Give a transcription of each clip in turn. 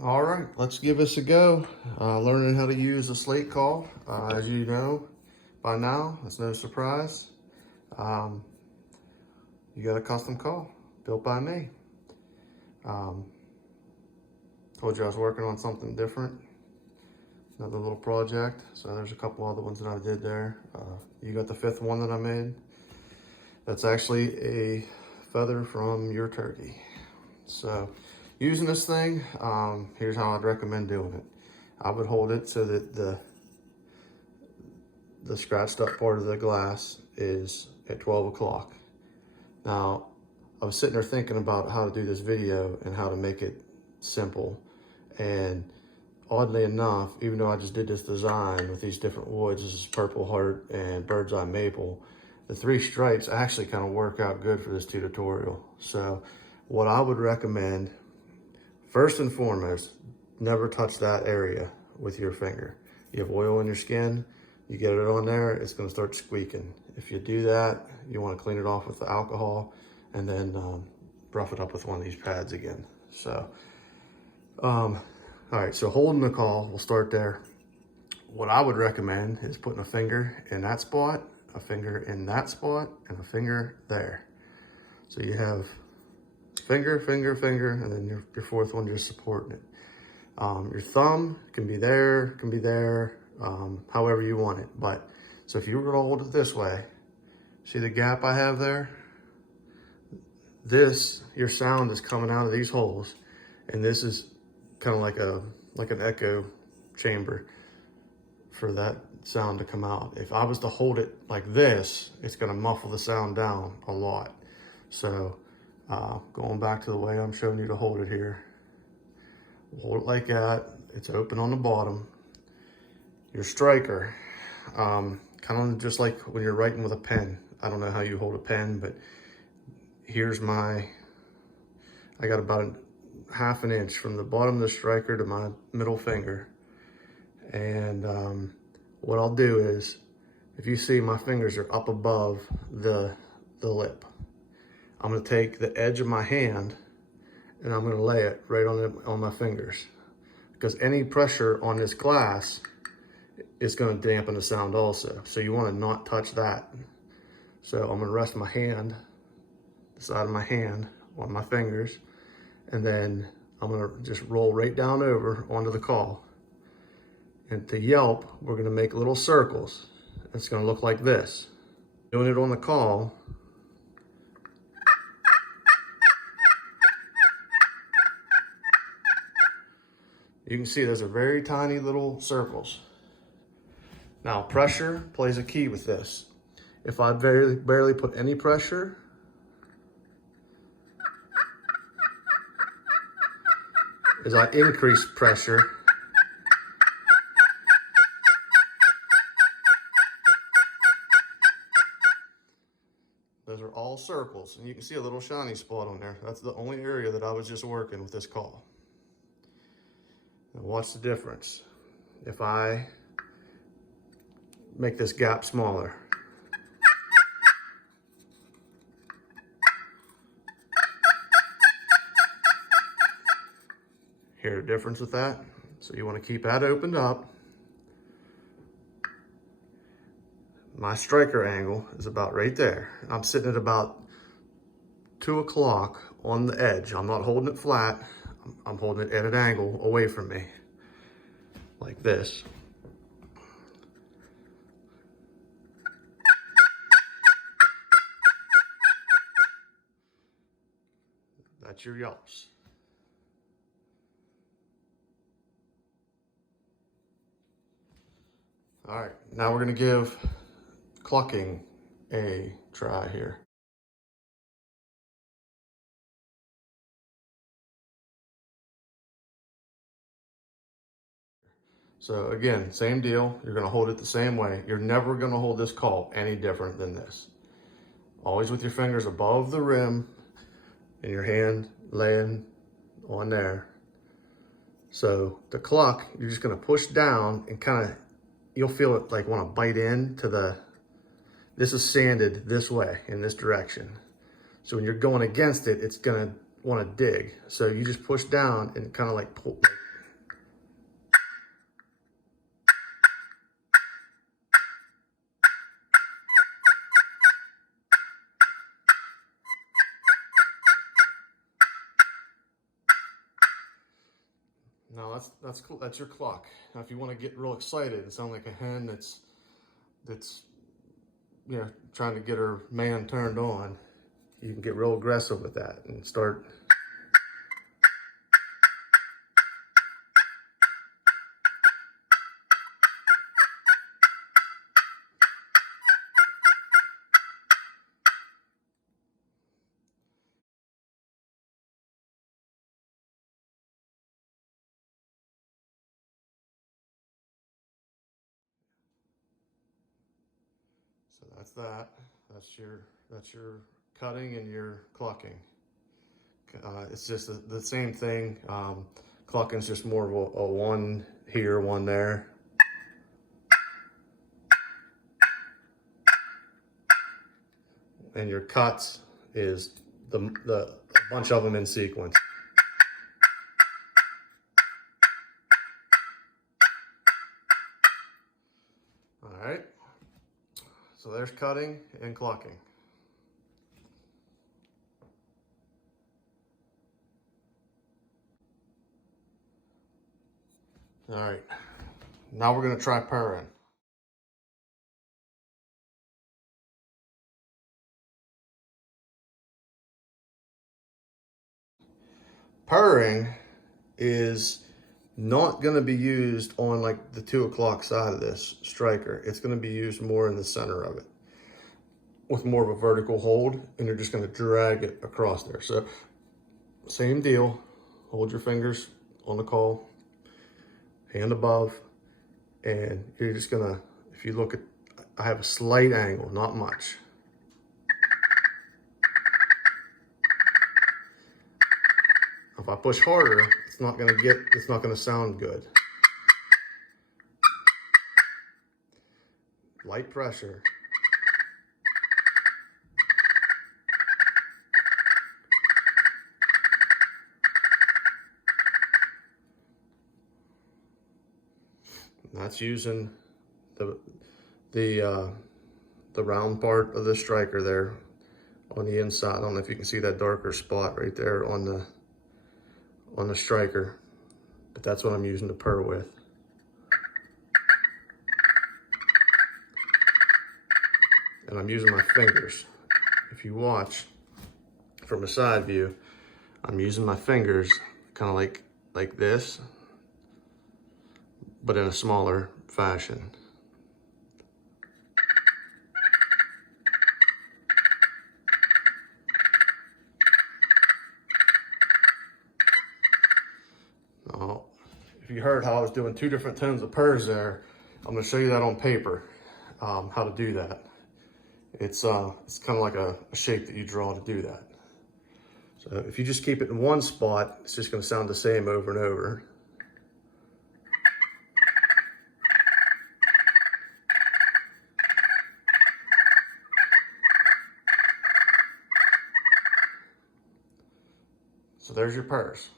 All right, let's give this a go. Learning how to use a slate call. As you know by now, it's no surprise. Um, you got a custom call built by me. Told you I was working on something different, another little project. So there's a couple other ones that I did there. You got the fifth one that I made. That's actually a feather from your turkey. So using this thing, here's how I'd recommend doing it. I would hold it so that the scratched up part of the glass is at 12 o'clock. Now, I was sitting there thinking about how to do this video and how to make it simple. And oddly enough, even though I just did this design with these different woods, this is purple heart and bird's eye maple, the three stripes actually kind of work out good for this tutorial. So what I would recommend, first and foremost, never touch that area with your finger. You have oil in your skin, you get it on there, it's gonna start squeaking. If you do that, you wanna clean it off with the alcohol and then rough it up with one of these pads again. So, all right, so holding the call, we'll start there. What I would recommend is putting a finger in that spot, a finger in that spot, and a finger there. So you have finger, finger, finger, and then your fourth one just supporting it. Your thumb can be there, however you want it. But so if you were to hold it this way, see the gap I have there? Your sound is coming out of these holes, and this is kind of like an echo chamber for that sound to come out. If I was to hold it like this, it's gonna muffle the sound down a lot. So going back to the way I'm showing you to hold it here, hold it like that. It's open on the bottom. Your striker, kind of just like when you're writing with a pen. I don't know how you hold a pen, but here's I got about a half an inch from the bottom of the striker to my middle finger. And what I'll do is, if you see my fingers are up above the lip, I'm gonna take the edge of my hand and I'm gonna lay it right on my fingers, because any pressure on this glass is gonna dampen the sound also. So you wanna not touch that. So I'm gonna rest my hand, the side of my hand, on my fingers, and then I'm gonna just roll right down over onto the call. And to yelp, we're gonna make little circles. It's gonna look like this. Doing it on the call, you can see those are very tiny little circles. Now, pressure plays a key with this. If I barely put any pressure, as I increase pressure, those are all circles, and you can see a little shiny spot on there. That's the only area that I was just working with this call. And watch the difference. If I make this gap smaller, hear a difference with that? So you want to keep that opened up. My striker angle is about right there. I'm sitting at about 2 o'clock on the edge. I'm not holding it flat. I'm holding it at an angle away from me, like this. That's your yelps. All right, now we're gonna give clucking a try here. So again, same deal. You're gonna hold it the same way. You're never gonna hold this call any different than this. Always with your fingers above the rim and your hand laying on there. So the cluck, you're just gonna push down and kind of, you'll feel it like wanna bite into this is sanded this way, in this direction. So when you're going against it, it's gonna wanna dig. So you just push down and kind of like Now that's cool. That's your cluck. Now if you want to get real excited and sound like a hen that's trying to get her man turned on, you can get real aggressive with that and start. So that's that. That's your cutting and your clucking. It's just the same thing. Clucking's just more of a one here, one there. And your cuts is a bunch of them in sequence. All right. So there's cutting and clucking. All right, now we're gonna try purring. Purring is not gonna be used on like the 2 o'clock side of this striker. It's gonna be used more in the center of it with more of a vertical hold, and you're just gonna drag it across there. So same deal, hold your fingers on the call, hand above, and you're just gonna, if you look at, I have a slight angle, not much. If I push harder, it's not gonna sound good. Light pressure. That's using the round part of the striker there on the inside. I don't know if you can see that darker spot right there on the striker, but that's what I'm using to purr with. And I'm using my fingers. If you watch from a side view, I'm using my fingers kind of like this, but in a smaller fashion. Now, if you heard how I was doing 2 different tones of purrs there, I'm gonna show you that on paper, how to do that. It's kind of like a shape that you draw to do that. So if you just keep it in one spot, it's just gonna sound the same over and over. So there's your purrs.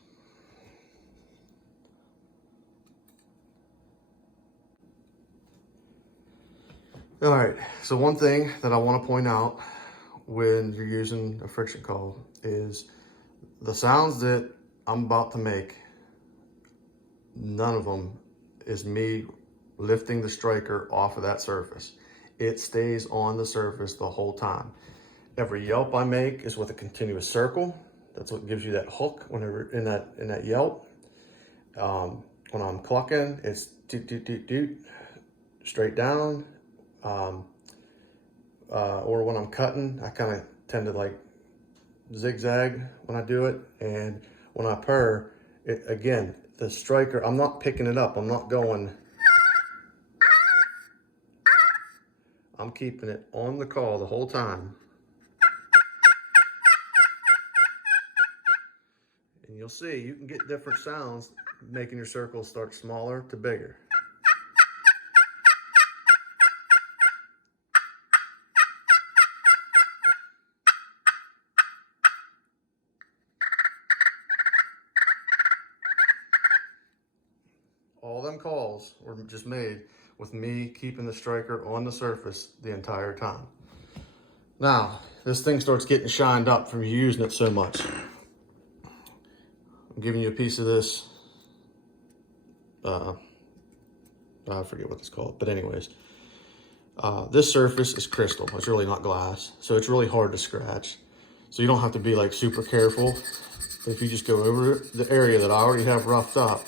All right, so one thing that I want to point out when you're using a friction call is the sounds that I'm about to make, none of them is me lifting the striker off of that surface. It stays on the surface the whole time. Every yelp I make is with a continuous circle. That's what gives you that hook whenever in that yelp. When I'm clucking, it's doot, doot, doot, doot, straight down. Or when I'm cutting, I kind of tend to like zigzag when I do it. And when I purr, again, the striker, I'm not picking it up. I'm not going. I'm keeping it on the call the whole time. And you'll see, you can get different sounds making your circles start smaller to bigger. All them calls were just made with me keeping the striker on the surface the entire time. Now, this thing starts getting shined up from using it so much. I'm giving you a piece of this I forget what it's called, but anyways, this surface is crystal. It's really not glass, so it's really hard to scratch. So you don't have to be like super careful. But if you just go over the area that I already have roughed up,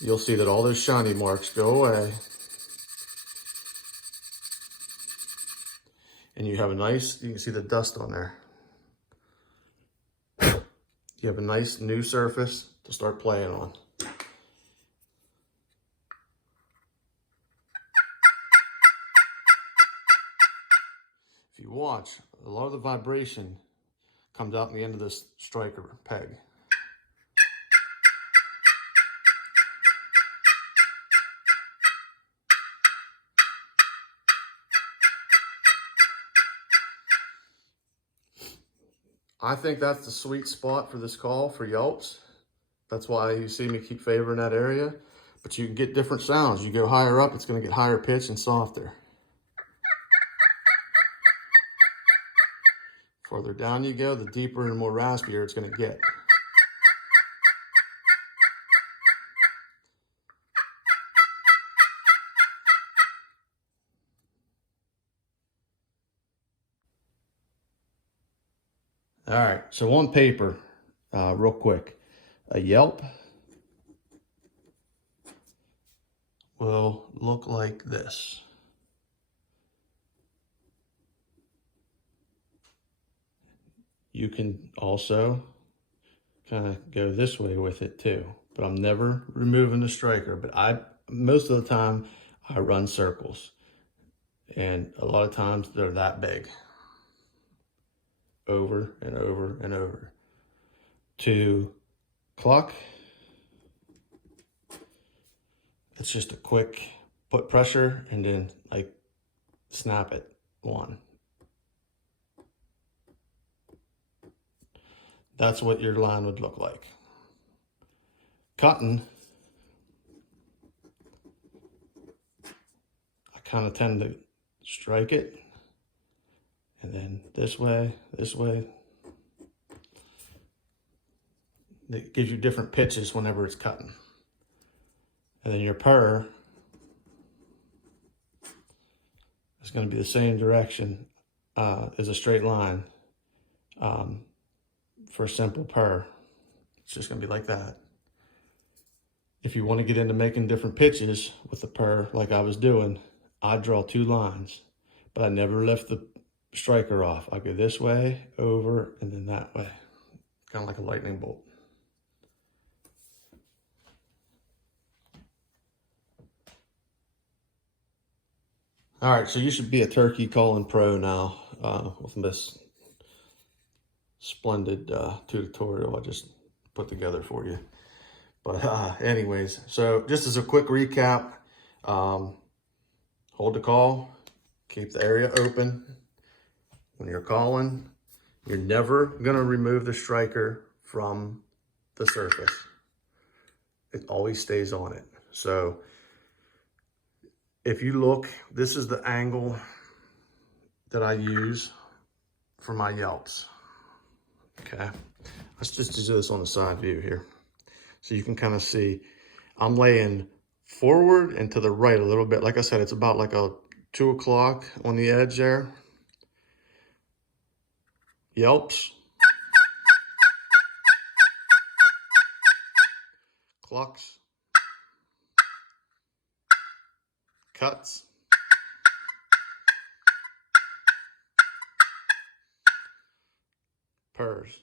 you'll see that all those shiny marks go away. And you have a nice, you can see the dust on there. You have a nice new surface to start playing on. If you watch, a lot of the vibration comes out in the end of this striker peg. I think that's the sweet spot for this call for yelps. That's why you see me keep favoring that area. But you can get different sounds. You go higher up, it's going to get higher pitch and softer. Farther down you go, the deeper and more raspier it's going to get. All right, so on paper, real quick, a yelp will look like this. You can also kind of go this way with it too, but I'm never removing the striker. But most of the time I run circles, and a lot of times they're that big, over and over and over. To cluck, it's just a quick put pressure and then like snap it one. That's what your line would look like. Cutting, I kind of tend to strike it, and then this way. It gives you different pitches whenever it's cutting. And then your purr is going to be the same direction as a straight line. For a simple purr, it's just going to be like that. If you want to get into making different pitches with the purr like I was doing, I draw two lines, but I never lift the striker off. I go this way, over, and then that way. Kind of like a lightning bolt. All right, so you should be a turkey calling pro now with this splendid tutorial I just put together for you. But anyways, so just as a quick recap, hold the call, keep the area open. When you're calling, you're never gonna remove the striker from the surface. It always stays on it. So if you look, this is the angle that I use for my yelps. Okay, let's just do this on the side view here. So you can kind of see, I'm laying forward and to the right a little bit. Like I said, it's about like a 2 o'clock on the edge there. Yelps. Clucks. Cuts. Purrs.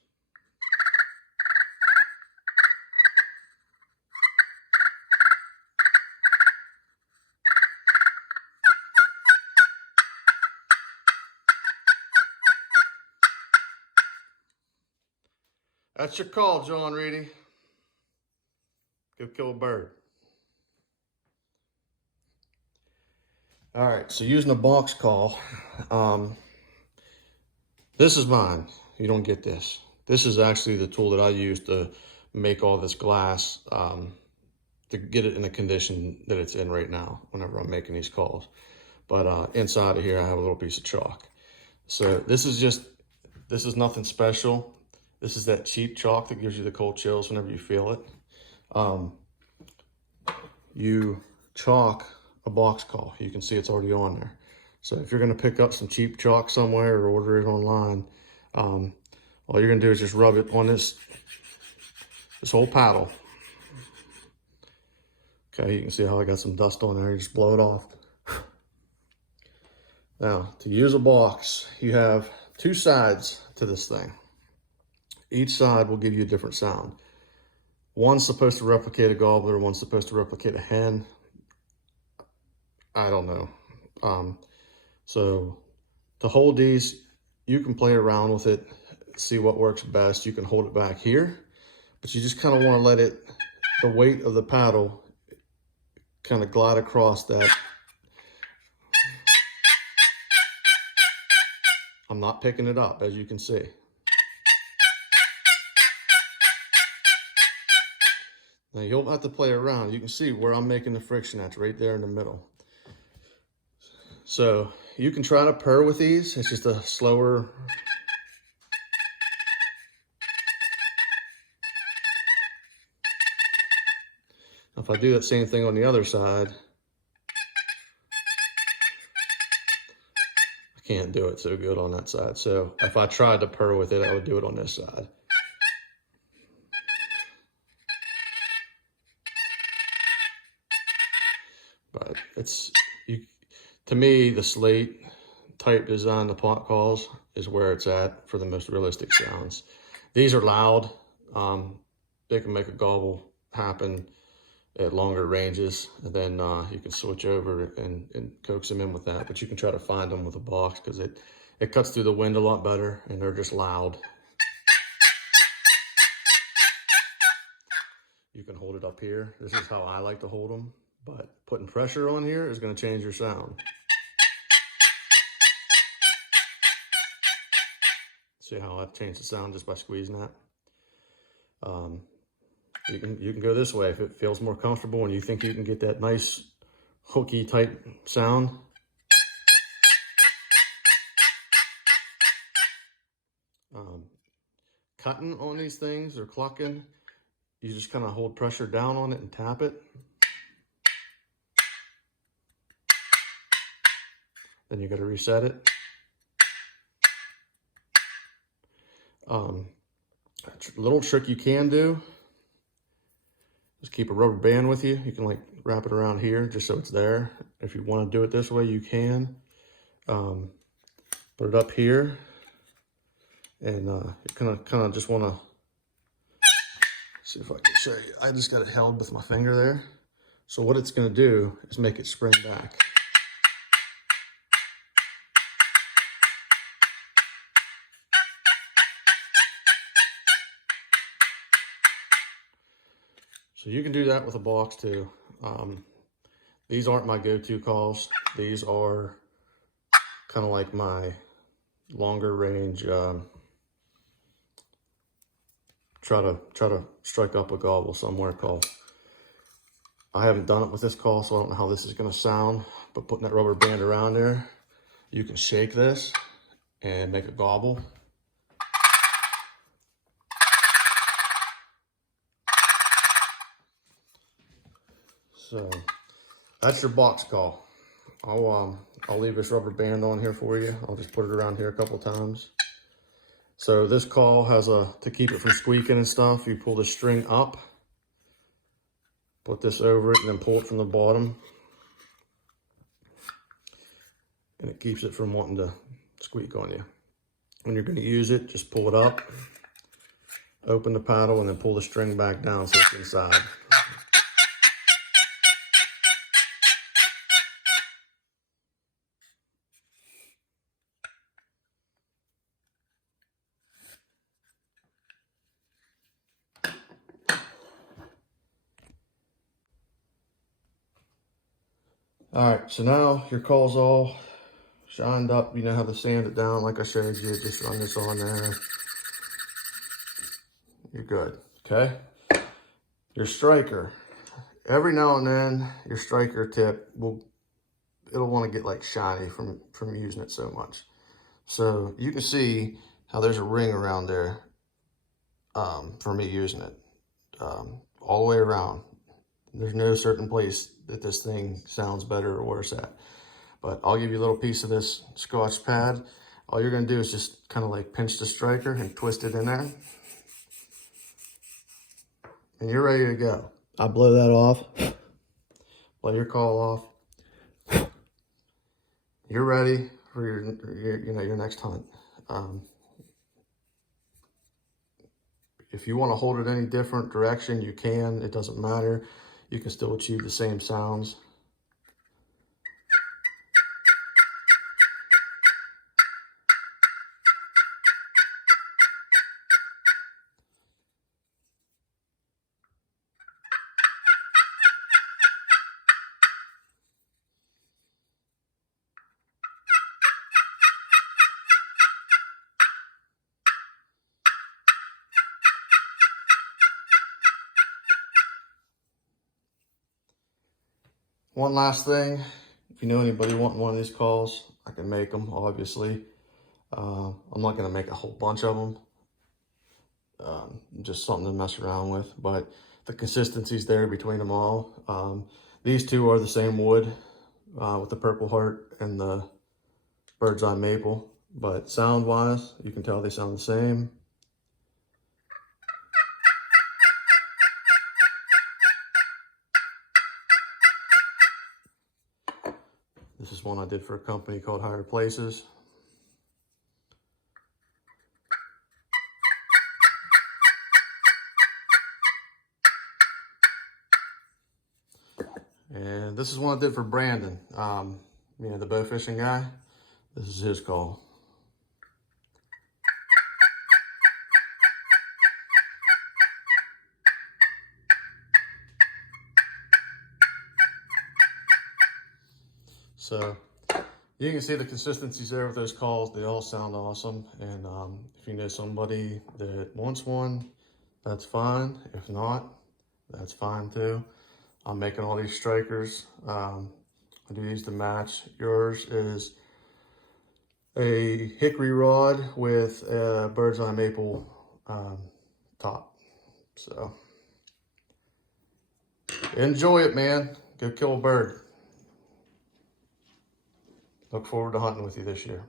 That's your call, John Reedy. Go kill a bird. All right, so using a box call, this is mine. You don't get this. This is actually the tool that I use to make all this glass to get it in the condition that it's in right now whenever I'm making these calls. But inside of here, I have a little piece of chalk. So this is nothing special. This is that cheap chalk that gives you the cold chills whenever you feel it. You chalk a box call. You can see it's already on there. So if you're gonna pick up some cheap chalk somewhere or order it online, all you're gonna do is just rub it on this whole paddle. Okay, you can see how I got some dust on there. You just blow it off. Now, to use a box, you have two sides to this thing. Each side will give you a different sound. One's supposed to replicate a gobbler, one's supposed to replicate a hen. I don't know. So to hold these, you can play around with it, see what works best. You can hold it back here, but you just kind of want to let it, the weight of the paddle, kind of glide across that. I'm not picking it up, as you can see. Now you'll have to play around. You can see where I'm making the friction at, right there in the middle. So you can try to purr with these. It's just a slower. If I do that same thing on the other side, I can't do it so good on that side. So if I tried to purr with it, I would do it on this side. But it's, to me, the slate type design, the pot calls, is where it's at for the most realistic sounds. These are loud. They can make a gobble happen at longer ranges, and then you can switch over and coax them in with that. But you can try to find them with a box because it cuts through the wind a lot better, and they're just loud. You can hold it up here. This is how I like to hold them, but putting pressure on here is going to change your sound. See how I've changed the sound just by squeezing that? You can go this way if it feels more comfortable and you think you can get that nice hooky type sound. Cutting on these things or clucking, you just kind of hold pressure down on it and tap it. Then you got to reset it. A little trick you can do is keep a rubber band with you. You can like wrap it around here just so it's there. If you want to do it this way, you can. Put it up here, and you kind of just want to see if I can show you. I just got it held with my finger there. So what it's going to do is make it spring back. So you can do that with a box too. These aren't my go-to calls. These are kind of like my longer range, try to strike up a gobble somewhere call. I haven't done it with this call, so I don't know how this is gonna sound, but putting that rubber band around there, you can shake this and make a gobble. So that's your box call. I'll leave this rubber band on here for you. I'll just put it around here a couple times. So this call has to keep it from squeaking and stuff, you pull the string up, put this over it, and then pull it from the bottom. And it keeps it from wanting to squeak on you. When you're gonna use it, just pull it up, open the paddle, and then pull the string back down so it's inside. All right, so now your call's all shined up. You know how to sand it down like I showed you. Just run this on there. You're good, okay? Your striker. Every now and then, your striker tip it'll want to get like shiny from using it so much. So you can see how there's a ring around there. for me using it all the way around. There's no certain place that this thing sounds better or worse at. But I'll give you a little piece of this Scotch pad. All you're gonna do is just kind of like pinch the striker and twist it in there. And you're ready to go. I blow that off, blow your call off. You're ready for your next hunt. If you want to hold it any different direction, you can. It doesn't matter. You can still achieve the same sounds. One last thing, if you know anybody wanting one of these calls, I can make them, obviously. I'm not going to make a whole bunch of them. Just something to mess around with, but the consistency's there between them all. These two are the same wood with the Purple Heart and the Bird's Eye Maple, but sound-wise, you can tell they sound the same. This is one I did for a company called Higher Places. And this is one I did for Brandon, you know, the bow fishing guy. This is his call. So you can see the consistencies there with those calls. They all sound awesome. And if you know somebody that wants one, that's fine. If not, that's fine too. I'm making all these strikers. I do these to match. Yours is a hickory rod with a Bird's Eye Maple top. So enjoy it, man. Go kill a bird. Look forward to hunting with you this year.